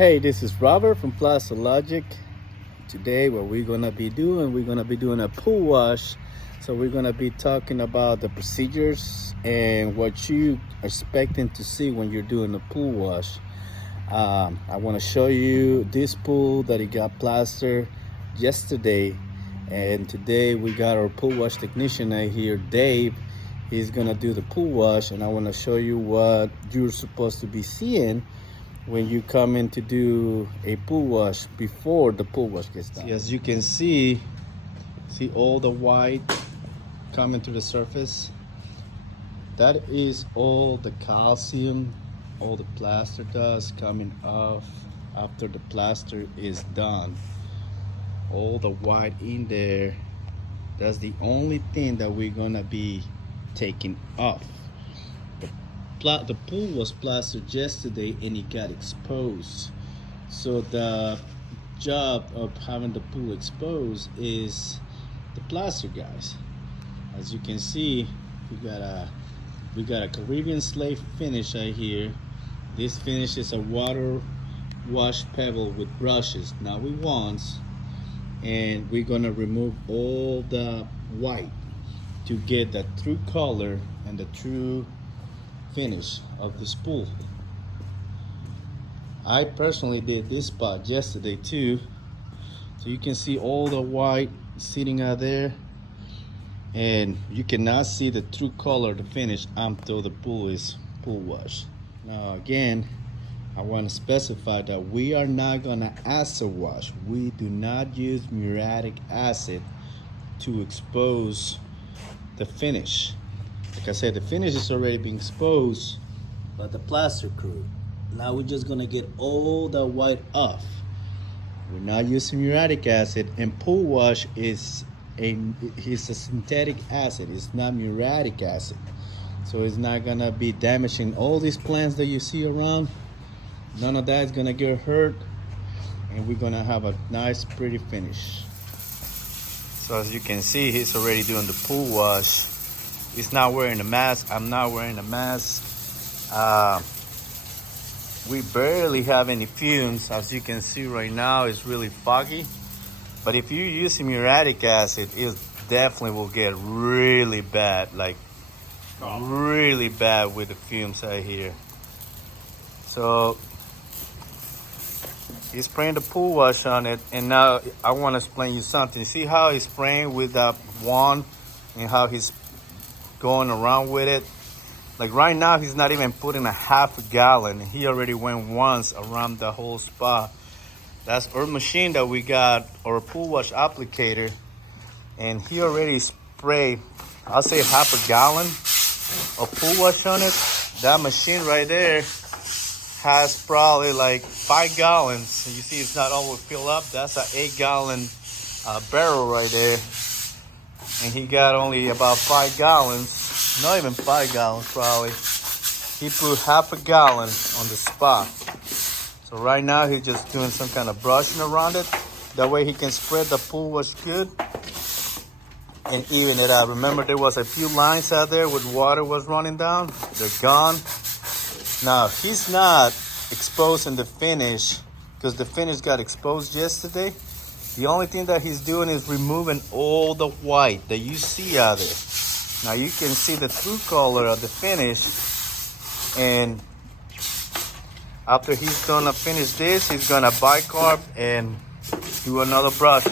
Hey, this is Robert from Plaster Logic. Today what we're gonna be doing a pool wash. So we're gonna be talking about the procedures and what you are expecting to see when you're doing a pool wash. I want to show you this pool that it got plastered yesterday, and today we got our pool wash technician right here, Dave. He's gonna do the pool wash, and I want to show you what you're supposed to be seeing when you come in to do a pool wash before the pool wash gets done. As you can see all the white coming to the surface. That is all the calcium, all the plaster dust coming off after the plaster is done. All the white in there, that's the only thing that we're gonna be taking off. The pool was plastered yesterday and it got exposed. So the job of having the pool exposed is the plaster guys. As you can see, we got a Caribbean slate finish right here. This finish is a water wash pebble with brushes. Now we once, and we're gonna remove all the white to get the true color and the true finish of this pool. I personally did this spot yesterday too, so you can see all the white sitting out there, and you cannot see the true color, the finish, until the pool is pool washed. Now again, I want to specify that we are not gonna acid wash. We do not use muriatic acid to expose the finish. Like I said, the finish is already being exposed by the plaster crew. Now we're just gonna get all the white off. We're not using muriatic acid, and pool wash is a synthetic acid. It's not muriatic acid, so it's not gonna be damaging all these plants that you see around. None of that is gonna get hurt, and we're gonna have a nice, pretty finish. So as you can see, he's already doing the pool wash. He's not wearing a mask. I'm not wearing a mask. We barely have any fumes. As you can see right now, it's really foggy. But if you're using muriatic acid, it definitely will get really bad, like really bad with the fumes right here. So he's spraying the pool wash on it, and now I want to explain you something. See how he's spraying with that wand and how he's going around with it? Like right now, he's not even putting a half a gallon. He already went once around the whole spot. That's our machine that we got, our pool wash applicator, and he already sprayed, I'll say half a gallon of pool wash on it. That machine right there has probably like 5 gallons. You see it's not always filled up. That's an 8-gallon barrel right there. And he got only about 5 gallons, not even 5 gallons probably. He put half a gallon on the spot. So right now he's just doing some kind of brushing around it. That way he can spread the pool wash good and even it out. Remember, there was a few lines out there with water was running down. They're gone. Now he's not exposing the finish because the finish got exposed yesterday. The only thing that he's doing is removing all the white that you see out there. Now you can see the true color of the finish, and after he's gonna finish this, he's gonna bicarb and do another brush.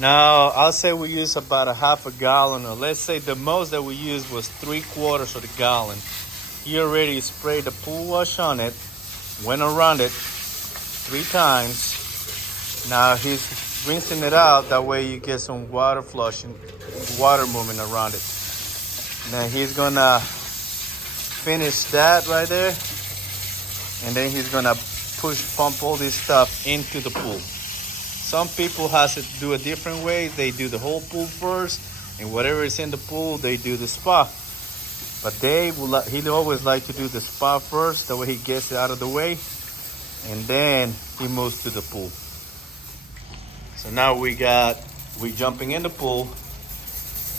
Now I'll say we use about a half a gallon, or let's say the most that we used was 3/4 of the gallon. He already sprayed the pool wash on it, went around it 3 times. Now he's rinsing it out. That way you get some water flushing, water moving around it. Now he's gonna finish that right there, and then he's gonna pump all this stuff into the pool. Some people has to do a different way. They do the whole pool first, and whatever is in the pool, they do the spa. But Dave, he always like to do the spa first. That way he gets it out of the way, and then he moves to the pool. So now we jumping in the pool,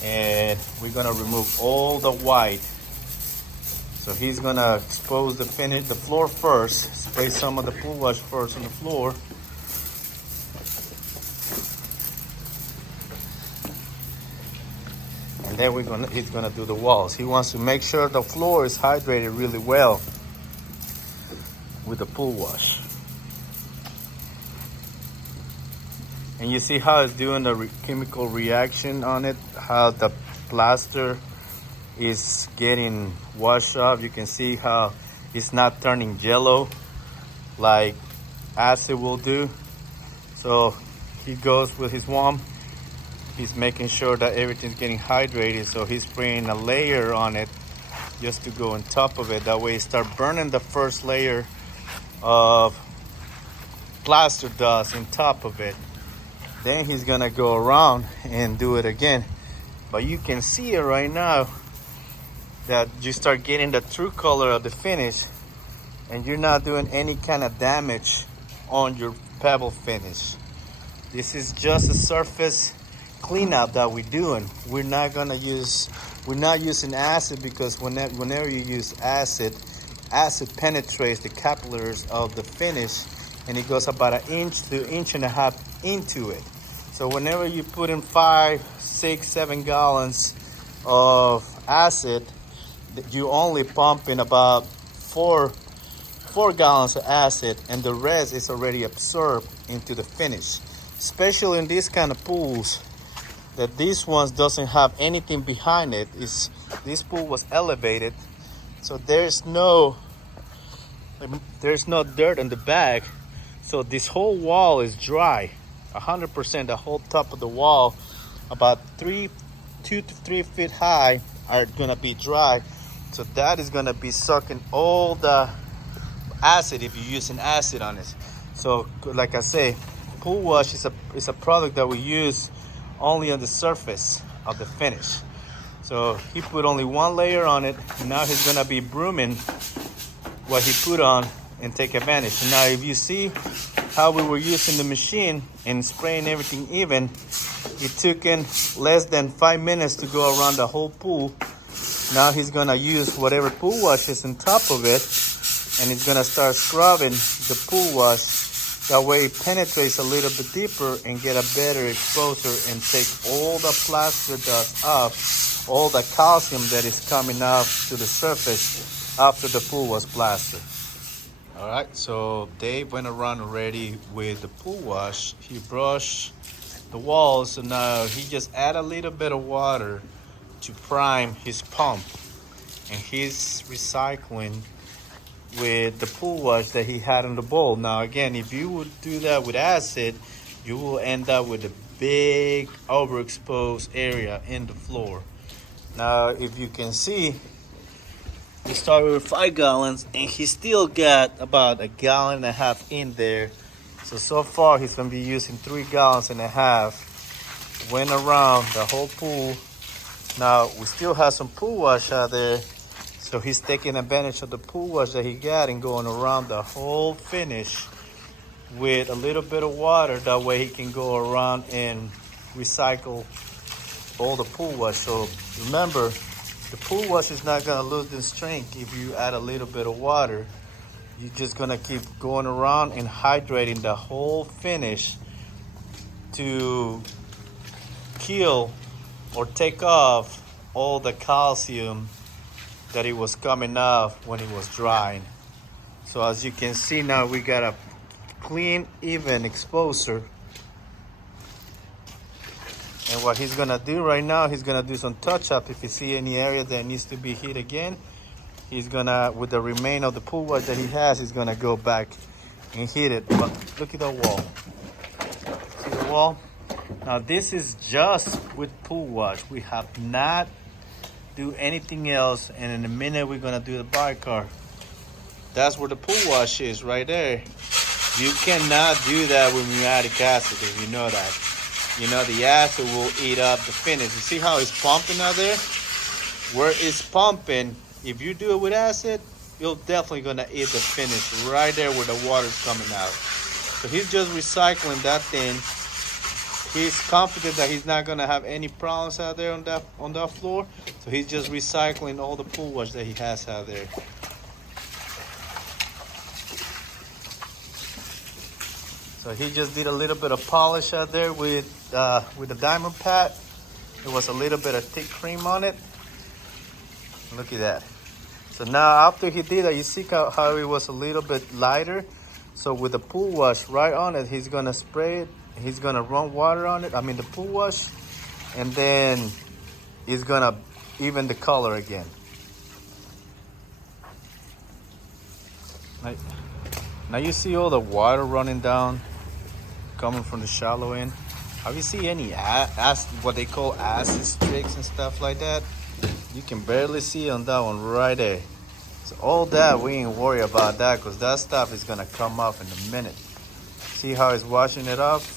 and we're gonna remove all the white. So he's gonna expose the floor first, spray some of the pool wash first on the floor. And then he's gonna do the walls. He wants to make sure the floor is hydrated really well with the pool wash. And you see how it's doing the chemical reaction on it, how the plaster is getting washed off. You can see how it's not turning jello like acid will do. So he goes with his wand. He's making sure that everything's getting hydrated, so he's spraying a layer on it just to go on top of it. That way it start burning the first layer of plaster dust on top of it. Then he's gonna go around and do it again. But you can see it right now that you start getting the true color of the finish, and you're not doing any kind of damage on your pebble finish. This is just a surface cleanup that we're doing. We're not using acid, because whenever you use acid penetrates the capillaries of the finish, and it goes about 1 inch to 1.5 inches into it. So whenever you put in 5, 6, 7 gallons of acid, you only pump in about 4 gallons of acid, and the rest is already absorbed into the finish. Especially in these kind of pools, that these ones doesn't have anything behind it. This pool was elevated, so there's no dirt in the back. So this whole wall is dry, 100%. The whole top of the wall, about 2 to 3 feet high, are gonna be dry. So that is gonna be sucking all the acid if you're using acid on it. So like I say, pool wash is a product that we use only on the surface of the finish. So he put only 1 layer on it, and now he's gonna be brooming what he put on and take advantage. And now if you see how we were using the machine and spraying everything even, it took in less than 5 minutes to go around the whole pool. Now he's gonna use whatever pool wash is on top of it, and he's gonna start scrubbing the pool wash. That way it penetrates a little bit deeper and get a better exposure and take all the plaster dust off, all the calcium that is coming off to the surface after the pool was plastered. All right, so Dave went around already with the pool wash. He brushed the walls, so now he just add a little bit of water to prime his pump, and he's recycling with the pool wash that he had in the bowl. Now again, if you would do that with acid, you will end up with a big overexposed area in the floor. Now if you can see, he started with 5 gallons and he still got about 1.5 gallons in there. So far he's gonna be using 3.5 gallons. Went around the whole pool. Now we still have some pool wash out there, so he's taking advantage of the pool wash that he got and going around the whole finish with a little bit of water. That way he can go around and recycle all the pool wash. So remember, the pool wash is not gonna lose its strength if you add a little bit of water. You're just gonna keep going around and hydrating the whole finish to kill or take off all the calcium that it was coming off when it was drying. So as you can see now, we got a clean, even exposure. And what he's gonna do right now, he's gonna do some touch up. If you see any area that needs to be hit again, he's gonna, with the remain of the pool wash that he has, he's gonna go back and hit it. But look at the wall. See the wall? Now this is just with pool wash. We have not do anything else, and in a minute we're gonna do the bicarb. That's where the pool wash is, right there. You cannot do that with muriatic acid, if you know that. You know the acid will eat up the finish. You see how it's pumping out there? Where it's pumping, if you do it with acid, you're definitely gonna eat the finish right there where the water's coming out. So he's just recycling that thing he's confident that he's not gonna have any problems out there on that floor. So he's just recycling all the pool wash that he has out there. So he just did a little bit of polish out there with the diamond pad. There was a little bit of thick cream on it. Look at that. So now after he did that, you see how it was a little bit lighter. So with the pool wash right on it, he's gonna spray it. He's gonna run water on it. I mean the pool wash, and then he's gonna even the color again. Now you see all the water running down, coming from the shallow end. Have you seen any what they call acid streaks and stuff like that? You can barely see on that one right there. So all that, we ain't worry about that because that stuff is gonna come off in a minute. See how he's washing it off?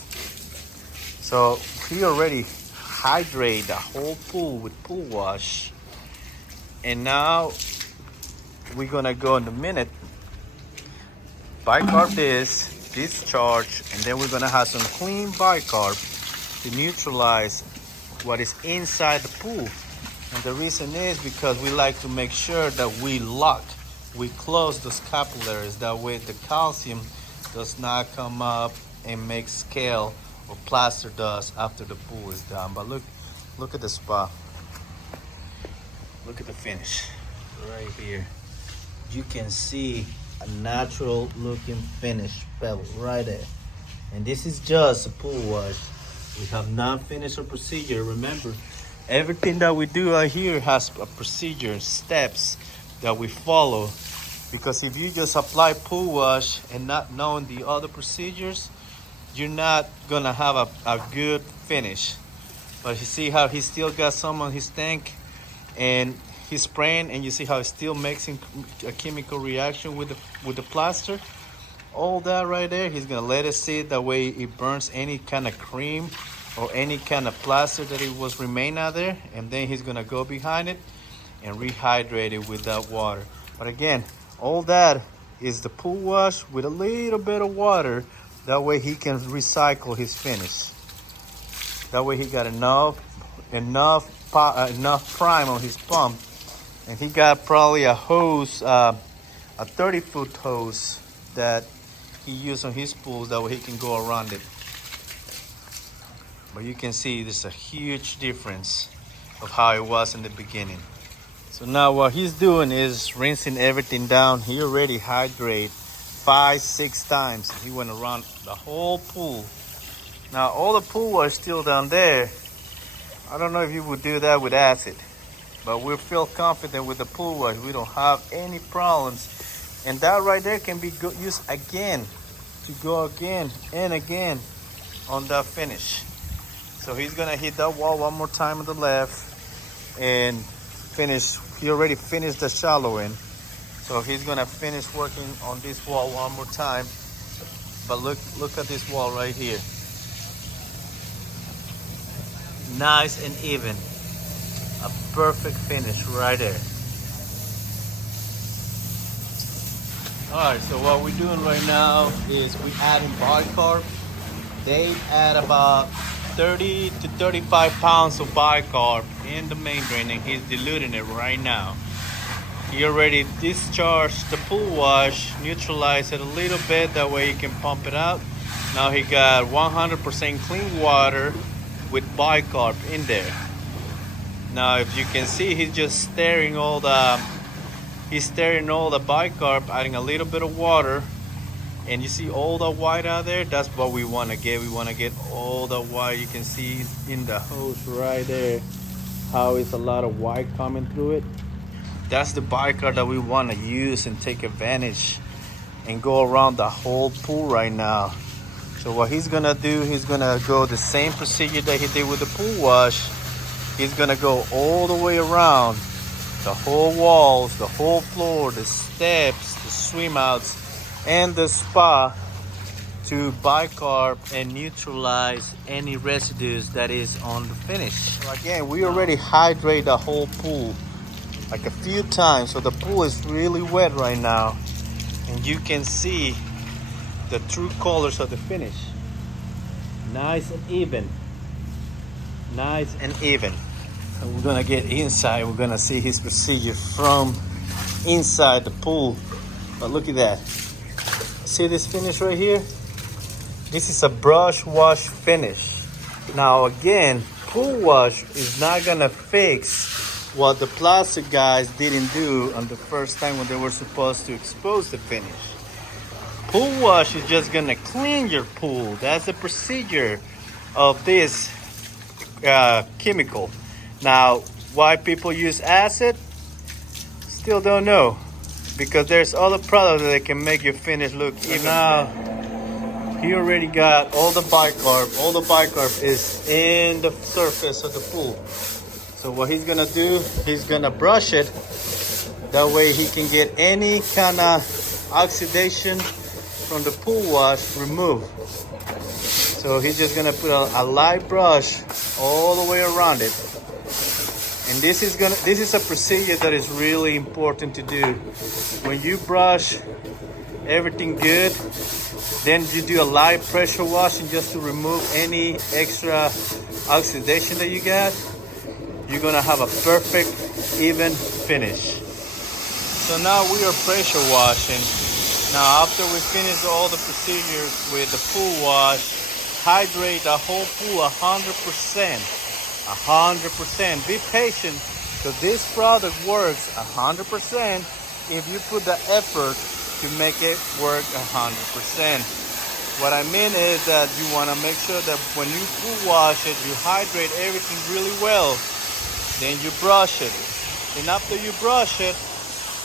So he already hydrated the whole pool with pool wash. And now we're gonna go in a minute, bicarb this, discharge, and then we're gonna have some clean bicarb to neutralize what is inside the pool. And the reason is because we like to make sure that we close those capillaries. That way the calcium does not come up and make scale or plaster dust after the pool is done. But look at the spot. Look at the finish right here. You can see a natural looking finish pebble right there. And this is just a pool wash. We have not finished our procedure. Remember, everything that we do out here has a procedure, steps that we follow. Because if you just apply pool wash and not knowing the other procedures, you're not gonna have a good finish. But you see how he still got some on his tank and he's spraying, and you see how it's still mixing a chemical reaction with the plaster. All that right there, he's gonna let it sit. That way it burns any kind of cream or any kind of plaster that it was remain out there, and then he's gonna go behind it and rehydrate it with that water. But again, all that is the pool wash with a little bit of water. That way he can recycle his finish. That way he got enough prime on his pump, and he got probably a hose, a 30-foot hose that he used on his pools. That way he can go around it. But you can see there's a huge difference of how it was in the beginning. So now what he's doing is rinsing everything down. He already hydrated 5-6 times. He went around the whole pool. Now all the pool was still down there. I don't know if you would do that with acid, but we feel confident with the pool wash. We don't have any problems. And that right there can be used again to go again and again on that finish. So he's gonna hit that wall one more time on the left and finish. He already finished the shallow end. So he's gonna finish working on this wall one more time. But look at this wall right here. Nice and even. A perfect finish right there. All right, so what we're doing right now is we adding bicarb. They add about 30 to 35 pounds of bicarb in the main drain, and he's diluting it right now. He already discharged the pool wash, neutralized it a little bit, that way he can pump it out. Now he got 100% clean water with bicarb in there. Now if you can see, he's just stirring all the bicarb, adding a little bit of water. And you see all the white out there? That's what we want to get. We want to get all the white. You can see in the hose right there how it's a lot of white coming through it. That's the bicarb that we want to use and take advantage and go around the whole pool right now. So what he's gonna do, he's gonna go the same procedure that he did with the pool wash. He's gonna go all the way around the whole walls, the whole floor, the steps, the swim outs, and the spa to bicarb and neutralize any residues that is on the finish. So again, we already hydrate the whole pool like a few times, so the pool is really wet right now, and you can see the true colors of the finish. Nice and even. Nice and even. So we're gonna get inside. We're gonna see his procedure from inside the pool. But look at that. See this finish right here? This is a brush wash finish. Now again, pool wash is not gonna fix what the plastic guys didn't do on the first time when they were supposed to expose the finish. Pool wash is just gonna clean your pool. That's the procedure of this chemical. Now, why people use acid? Still don't know, because there's other products that can make your finish look even. Now, he already got all the bicarb. All the bicarb is in the surface of the pool. So what he's gonna do, he's gonna brush it. That way he can get any kind of oxidation from the pool wash removed. So he's just gonna put a light brush all the way around it. And this is a procedure that is really important to do. When you brush everything good, then you do a light pressure washing just to remove any extra oxidation that you got. You're gonna have a perfect, even finish. So now we are pressure washing. Now after we finish all the procedures with the pool wash, hydrate the whole pool 100%. 100%. Be patient, because this product works 100% if you put the effort to make it work 100%. What I mean is that you want to make sure that when you pool wash it, you hydrate everything really well. Then you brush it. And after you brush it,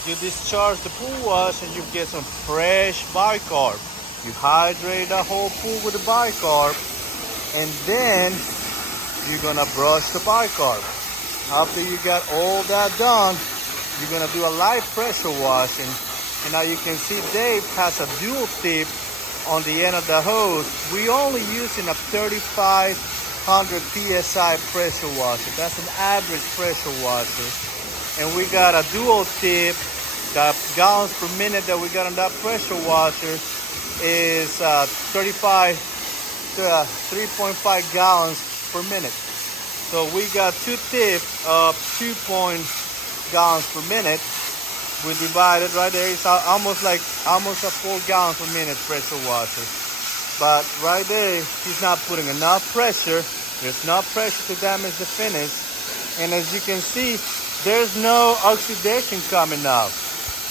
you discharge the pool wash and you get some fresh bicarb. You hydrate the whole pool with the bicarb, and then you're gonna brush the bicarb. After you got all that done, you're gonna do a light pressure washing. And now you can see Dave has a dual tip on the end of the hose. We only using a 3,500 PSI pressure washer. That's an average pressure washer. And we got a dual tip. The gallons per minute that we got on that pressure washer is 3.5 gallons per minute. So we got two tips of 2 gallons per minute. We divided right there. It's almost a 4 gallons per minute pressure washer. But right there, he's not putting enough pressure. There's enough pressure to damage the finish. And as you can see, there's no oxidation coming out,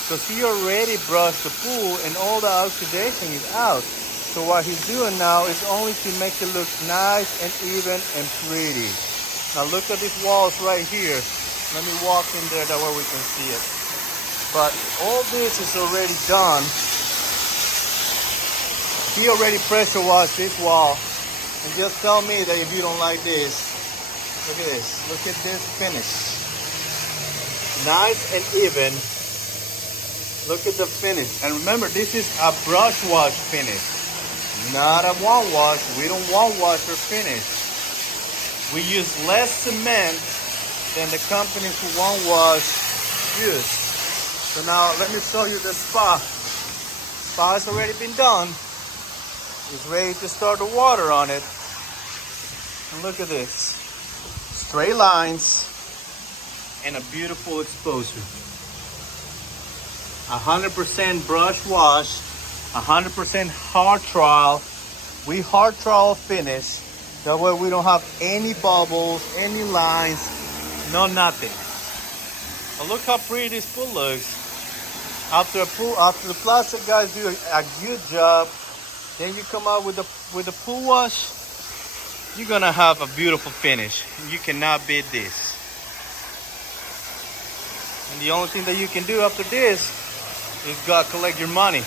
because he already brushed the pool and all the oxidation is out. So what he's doing now is only to make it look nice and even and pretty. Now look at these walls right here. Let me walk in there, that way we can see it. But all this is already done. He already pressure washed this wall. And just tell me that if you don't like this. Look at this. Look at this finish. Nice and even. Look at the finish. And remember, this is a brush wash finish, not a one wash. We don't one wash our finish. We use less cement than the companies who one wash use. So now let me show you the spa. Spa has already been done. It's ready to start the water on it. And look at this. Straight lines and a beautiful exposure. 100% brush wash, 100% hard trowel. We hard trowel finish. That way we don't have any bubbles, any lines, no nothing. Now look how pretty this pool looks. After the plastic guys do a good job, then you come out with the pool wash, you're gonna have a beautiful finish. You cannot beat this. And the only thing that you can do after this is go collect your money.